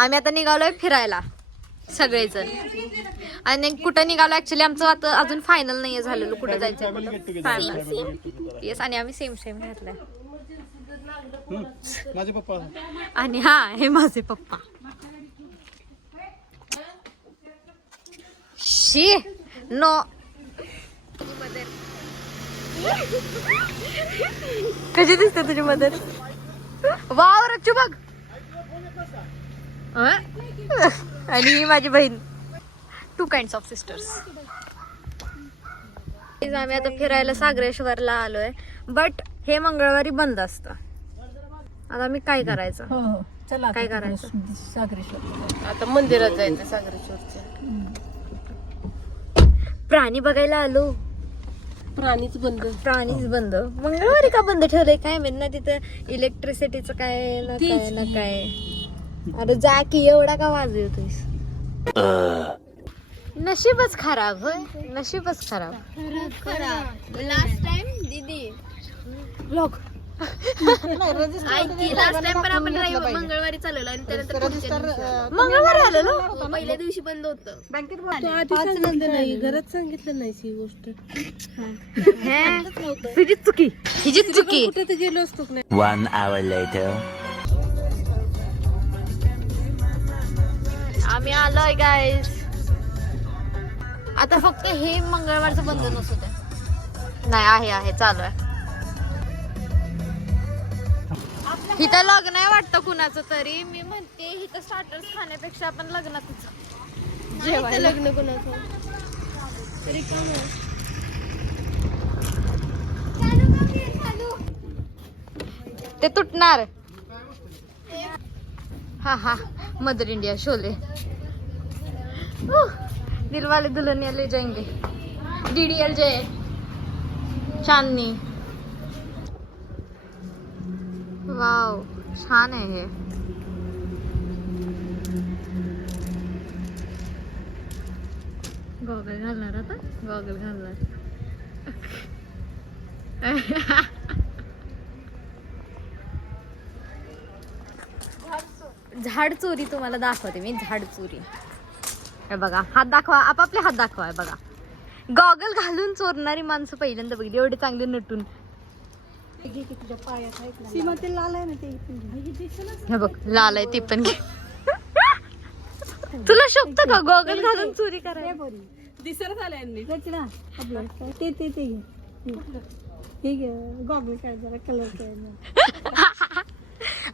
आम्ही आता निघालोय फिरायला सगळेजण. आणि कुठं निघालो ऍक्च्युली आमचं आता अजून फायनल नाहीये झालेलं कुठं जायचं. येस आणि आम्ही सेम घातलाय. माझे पप्पा आणि हा हे माझे पप्पा. शी नो कशी दिसते तुझी मदत. वाव रच्चू बघ. आणि ही माझी बहीण. Two kinds of sisters. आम्ही आता फिरायला सागरेश्वरला आलोय बट हे मंगळवारी बंद असतं. आता मी काय करायचं. चला काय करायचं. सागरेश्वर आता मंदिरात जायचं सागरेश्वरच्या. प्राणी बघायला आलो. प्राणीच बंद. प्राणीच बंद. मंगळवारी का बंद ठेवलंय काय माहित ना. तिथं इलेक्ट्रिसिटीचं काय ना काय ना काय. अरे जा की एवढा का वाजवतोयस. नशीबच खराब. होय नशीबच खराब. लास्ट टाइम दीदी ब्लॉग लास्ट टाइम पण आपण मंगळवारी चालवलं आणि त्यानंतर मंगळवारी आलेलो. पहिल्या दिवशी बंद होतं. नाही घरात सांगितलं नाही ही गोष्ट. तुझी चुकी. हिची चुकी. कुठे तर गेलो असतो नाही. 1 hour later. आम्ही आलोय गाईस. आता फक्त हे मंगळवारचं बंद नसू द्या. नाही आहे चालू आहे. इथं लग्न आहे वाटतं कुणाचं तरी. मी म्हणते इथं स्टार्टर्स खाण्यापेक्षा आपण लग्नातच जेवायला. लग्न कोणाचं ते तुटणार. हा मदर इंडिया शोले. दिलवाले दुल्हनिया ले जाएंगे. DDLJ चांदनी. वाव छान आहे हे. गॉगल घालणार आता. गॉगल घालणार. झाड चोरी तुम्हाला दाखवते मी. झाड चोरी हे बघा. हात दाखवा. आपापले हात दाखवा. बघा गॉगल घालून चोरणारी माणसं पहिल्यांदा बघितली. एवढे चांगले नटून. सीमा ते लाल आहे ना ते. हे बघ लाल आहे ते पण घे. तुला शोभत का गॉगल घालून चोरी करायला. दिसर झालंय ते गॉगल काय जरा कलर काय.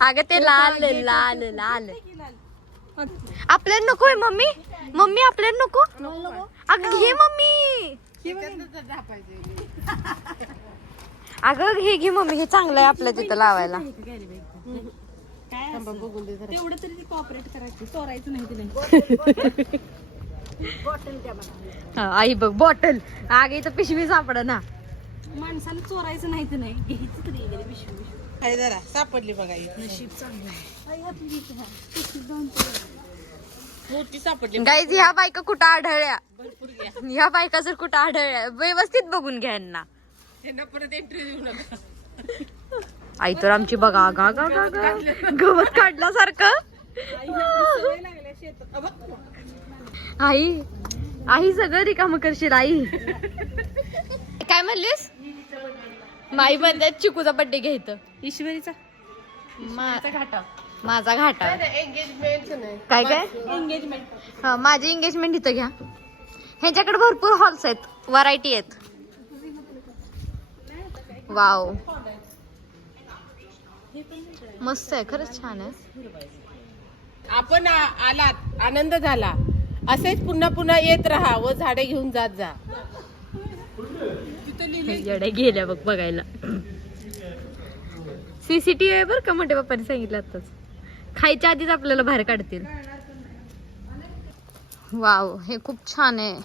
अगं ते लाल लाल लाल. आपल्याला नको आहे मम्मी. मम्मी आपल्याला नको. अगं घे मम्मी. अगं हे घे मम्मी. हे चांगलं आहे आपल्या तिथं लावायला. तेवढं तरी कॉपरेट करायचं. चोरायचं नाही ते. आई बघ बॉटल. आगे तर पिशवी सापड ना. माणसाला चोरायचं नाही ते नाही. घ्यायचं तरी पिशवी. काय जरा सापडली बघा. नशीब चांगलं मोठी सापडली. गाईज ह्या बायका कुठं आढळल्या. ह्या बायका जर कुठं आढळल्या व्यवस्थित बघून घ्या यांना. त्यांना परत एंट्री देऊ नका. आई तर आमची बघा. गा गा गा गा गवत काढल्यासारखं. आई सगळं रिकामं करशील आई. काय म्हणलीस. माई म्हणतात चिकूचा बड्डे घ्यायचं. ईश्वरीचा घाटा. माझा घाटा. एंगेजमेंट काय एंगेजमेंट. हा माझी एंगेजमेंट इथं घ्या. ह्याच्याकडे भरपूर हॉल्स आहेत. व्हरायटी आहेत. वाव मस्त आहे. खरंच छान आहे. आपण आलात आनंद झाला. असेच पुन्हा पुन्हा येत राहा व झाडे घेऊन जात जा. येड्या गेल्या बघ बघायला. CCTV आहे बरं का. मोठ्या पप्पाने सांगितलं आताच. खायच्या आधीच आपल्याला बाहेर काढतील. वाव हे खूप छान आहे.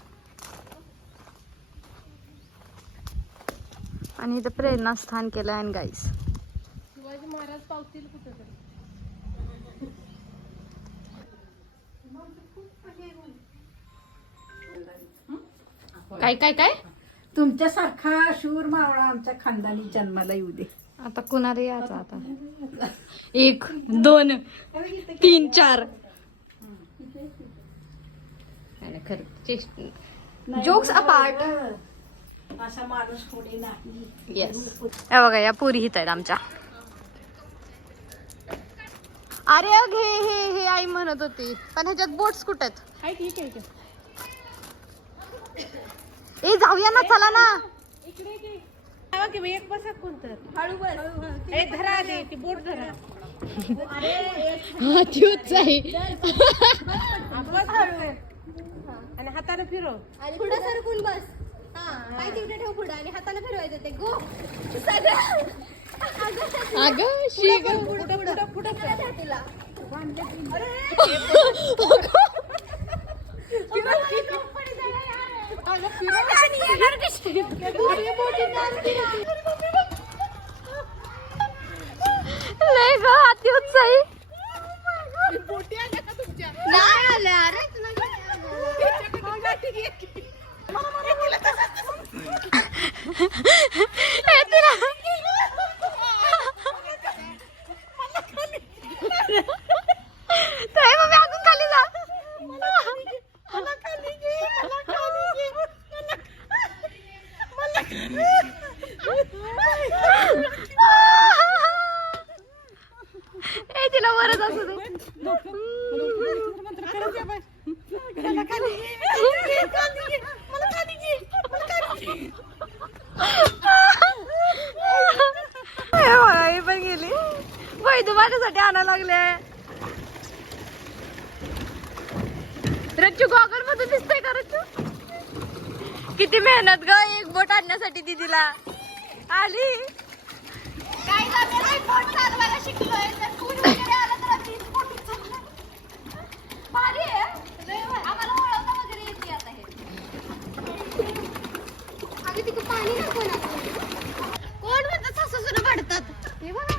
आणि इथं प्रेरणास्थान केलं आहे गाईस. शिवाजी महाराज पावतील कुठं काय काय काय तुमच्यासारखा शूर मावळा आमच्या खानदानी जन्माला येऊ दे. आता कुणाला यायचं आता 1 2 3 4 जोक्स अपार्ट. असा माणूस कोणी नाही. येस हे बघा या पुरी हित आहेत आमच्या. अरे घे हे हे आई म्हणत होती पण ह्याच्यात बोट्स कुठे आहेत? ए जाऊया ना चला ना. एक बसा कोणतं हळू धरा आले ती बोट धरा. तोच आहे. आणि हाताने फिरव. पुढं सरकून बस. पाय तिकडे ठेव पुढं आणि हाताला फिरवायचं ते गो अगं शी ग. तुला लय ग अति उत्साही. नाही आले अरे हे तिला ताई मम्मी अजून खाली जा. ए तिला वरच असू दे. हे पण गेली वैदू माझ्यासाठी आणायला लागले. रच्चू गॉगल मधून दिसतंय का रच्चू? किती मेहनत ग एक बोट आणण्यासाठी दीदीला. आली काय झालं बोट चालवायला शिकलोय तर तू वगैरे आला तर आम्ही बोट चालवणार. भारी आहे. आम्हाला वळवता वगैरे येते आता हे. अगं तिकडे पाणी नको ना. कोण म्हणतात सासू सुना पडतात हे बघा.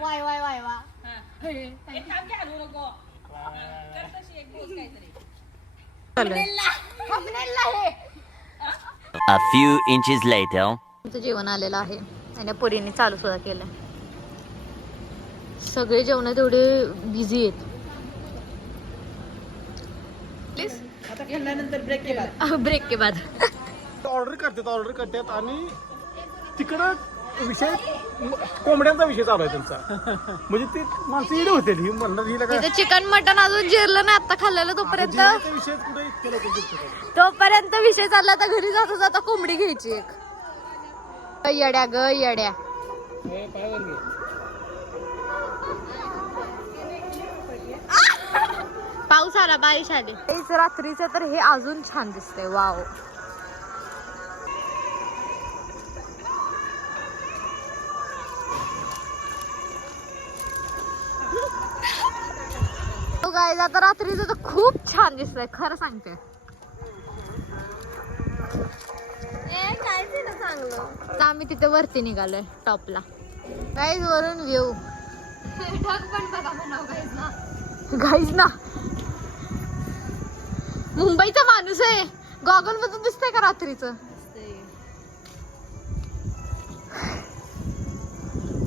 वाय वाय वाय वा. A few inches later. आमचं जेवण आलेलं आहे आणि या पोरीने चालू सुद्धा केलं. सगळे जेवण तेवढे बिझी आहेत. आता खाल्ल्यानंतर ब्रेक केला. ब्रेक के बाद ऑर्डर करतात आणि तिकडं विषय कोंबड्यांचा विषय चालू आहे त्यांचा. म्हणजे ते माणसं इडे होते ही म्हणणार हिला काय तिथे चिकन मटन अजून जिरलं नाही आता खाल्लेलं तोपर्यंत. जेवणाचा विषय कुठे इतके लोक जिंकतात. तोपर्यंत विषय चालला आता घरी जाता जाता कोंबडी घ्यायची एक. येड्या ग येड्या. पाऊस आला बारिश आली. रात्रीचं तर हे अजून छान दिसतंय. वाव गाईज आता रात्रीचं तर खूप छान दिसतंय खरं सांगते. चांगलं आम्ही तिथे वरती निघालोय टॉपला. गाईज वरून व्ह्यू ढग पण बघा म्हणावं गाईज ना. मुंबईचा माणूस आहे. गॉगल मधून दिसतंय का रात्रीचं?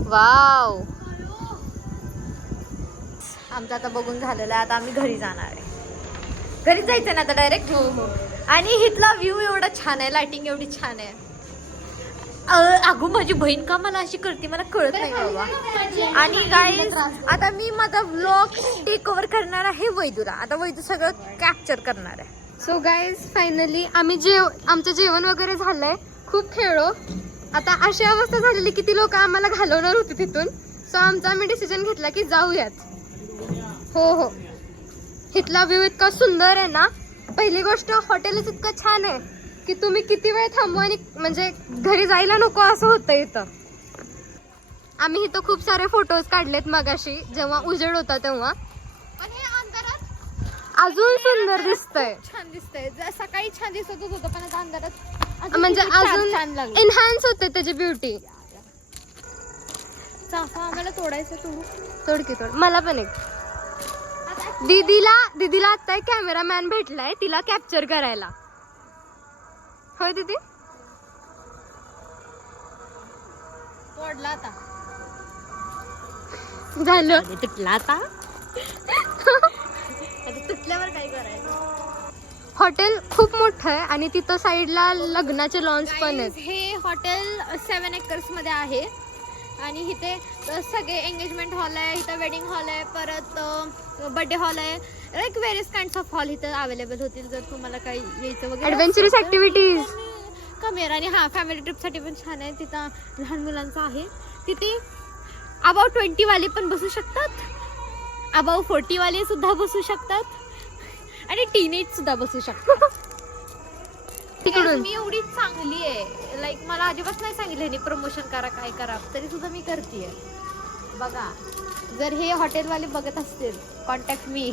वाव आमचं आता बघून झालेलं आहे. आता आम्ही घरी जाणार आहे. घरी जायचं ना आता डायरेक्ट. आणि इथला व्ह्यू एवढा छान आहे. लाइटिंग एवढी छान आहे. अगो माझी बहीण का मला अशी करते मला कळत नाही बाबा. आणि गाईज आता मी माझा व्लॉग टेक ओव्हर करणार आहे वैदूला. आता वैदू सगळं कॅप्चर करणार आहे. सो गाईज फायनली आम्ही आमचं जेवण वगैरे झालंय. खूप खेळलो. आता अशी अवस्था झालेली की ती लोक आम्हाला घालवणार होती तिथून. सो आम्ही डिसिजन घेतला की जाऊयात. हो इथला व्ह्यू इतका सुंदर आहे ना. पहिली गोष्ट हॉटेलच इतकं छान आहे की तुम्ही किती वेळ थांबू आणि म्हणजे घरी जायला नको असं होतं इथं. आम्ही इथं खूप सारे फोटोज काढलेत मगाशी जेव्हा उजेड होता तेव्हा. अजून सुंदर दिसतंय. छान दिसतंय. सकाळी छान दिसतच होतं पण आता अंधारात म्हणजे किती छान अजून छान लागले. एनहान्स होते त्याची ब्युटी. चाफा आम्हाला तोडायचं तू. तोड की तोड. मला पण एक. दीदीला आता एक कॅमेरामॅन भेटलाय तिला कॅप्चर करायला. होय दीदी. तोडला आता. झालं. तुटला आता. तुटल्यावर काय करायचं. हॉटेल खूप मोठं आहे आणि तिथं साईडला लग्नाचे लॉन्स पण आहेत. हे हॉटेल 7 एकर्स मध्ये आहे आणि इथे सगळे एंगेजमेंट हॉल आहे, इथं वेडिंग हॉल आहे, परत बर्थडे हॉल आहे. Like various kinds of hall इथं अवेलेबल होतील जर तुम्हाला काही यायचं वगैरे ऍडव्हेंचरस ऍक्टिव्हिटीज कमी आहे. आणि हा फॅमिली ट्रिपसाठी पण छान आहे. तिथं लहान मुलांचं आहे. तिथे अबाउट 20 वाले पण बसू शकतात, अबाउट 40 वाले सुद्धा बसू शकतात आणि टीनेज सुद्धा बसू शकतात. तिकडून मी एवढी चांगली आहे, लाईक मला अजिबात नाही सांगितलं प्रमोशन करा काय करा, तरी सुद्धा मी करतेय. बघा जर हे हॉटेलवाले बघत असतील कॉन्टॅक्ट मी.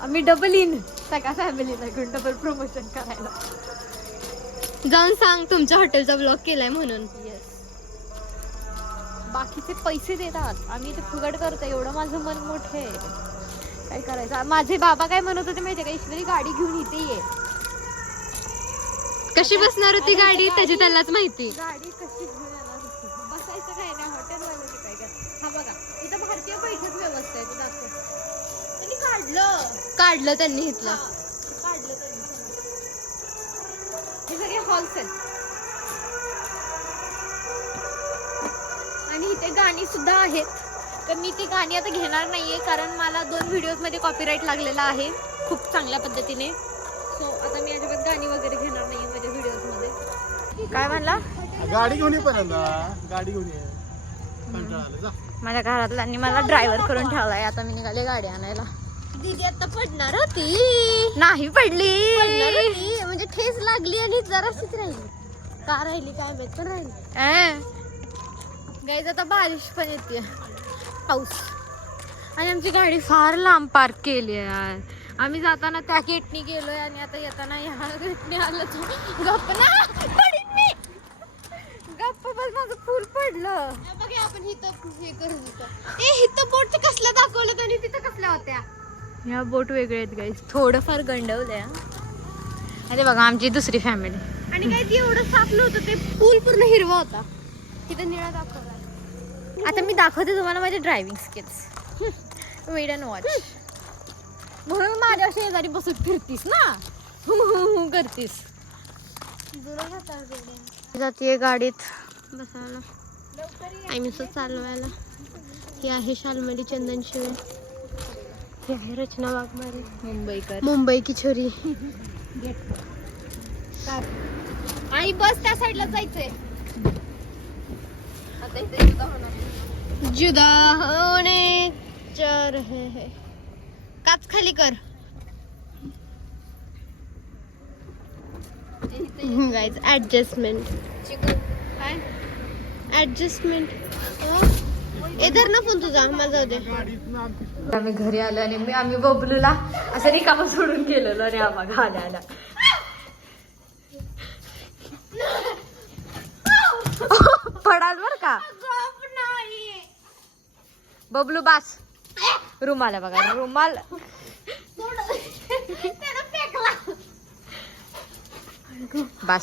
आम्ही डबल इन सगळ्या फॅमिलीला घेऊन डबल प्रमोशन करायला. जाऊन सांग तुमच्या हॉटेलचा ब्लॉग केलाय म्हणून. येस. बाकीचे पैसे देतात, आम्ही ते फुगड करतो. एवढं माझं मन मोठं आहे, काय करायचं. माझे बाबा काय म्हणत होते माहितीये का, ईश्वरी गाडी घेऊन इथे ये. कशी बसणार होती गाडी त्याची त्यालाच माहिती. गाडी कशी घेऊन येणार होती. बसायचं काय नाही, हॉटेलवाले ते काय करतात. हा बघा इथं भारतीय बैठक व्यवस्था आहे. दाखव. त्यांनी काढलं त्यांनी इथलं. काढलं त्यांनी. हे सगळे हॉल्स आहेत आणि इथे गाणी सुद्धा आहेत. तर मी ती गाणी आता घेणार नाहीये कारण मला 2 व्हिडिओज मध्ये कॉपीराईट लागलेला आहे खूप चांगल्या पद्धतीने. सो आता मी अजिबात गाणी वगैरे घेणार नाहीये माझ्या व्हिडिओज मध्ये. काय म्हणला. गाडी घेऊन ये पहिल्यांदा, गाडी घेऊन ये. कंटाळा आला, जा. माझ्या घरातल्यांनी मला ड्रायव्हर करून ठेवलाय. आता मी निघाले गाडी आणायला. दीदी आता पडणार होती. नाही पडली. म्हणजे ठेस लागली आणि जराशीच राहिली. का राहिली काय माहित पण राहिली. गाईज आता बारिश पण येते, पाऊस. आणि आमची गाडी फार लांब पार्क केली आहे. आम्ही जाताना त्या गेटनी गेलोय आणि आता येताना ह्या गेटनी आलं. गप्प ना पडीन मी. गप्प बस माझं फुल पडलं. बघा आपण इथं हे करू इथं बोट कसल्या दाखवलं आणि तिथं कसल्या होत्या. ह्या बोट वेगळे आहेत गाईज, थोडंफार गंडवलंय. अरे बघा आमची दुसरी फॅमिली. आणि काय ते एवढं साफ नव्हतं, ते पूल पूर्ण हिरवा होता. तिथं निळा दाखवला. आता मी दाखवते तुम्हाला माझे driving skills. Wait and watch. म्हणून माझ्या शेजारी बसून फिरतीस ना, करतीस. जातीये गाडीत बसायला. आम्ही चालवायला. ही आहे शालमली चंदन शिवे. ही आहे रचना वाघमारे मुंबईकर. मुंबई की छोरी. आणि बस त्या साईडला जायचंय. आता इथे जुदा होणार. जुदा होणे चा रहे है. काच खाली कर गाइस. ऍडजस्टमेंट काय ऍडजस्टमेंट. इधर ना फोन तुझा मला जाऊ दे. आम्ही घरी आलो आणि आम्ही बबलूला असं रिकामं सोडून गेलेलो. आणि आम्हाला आल्या पडाल बर का. बबलू बास. रुमाल आहे बघा, रुमाल. बास.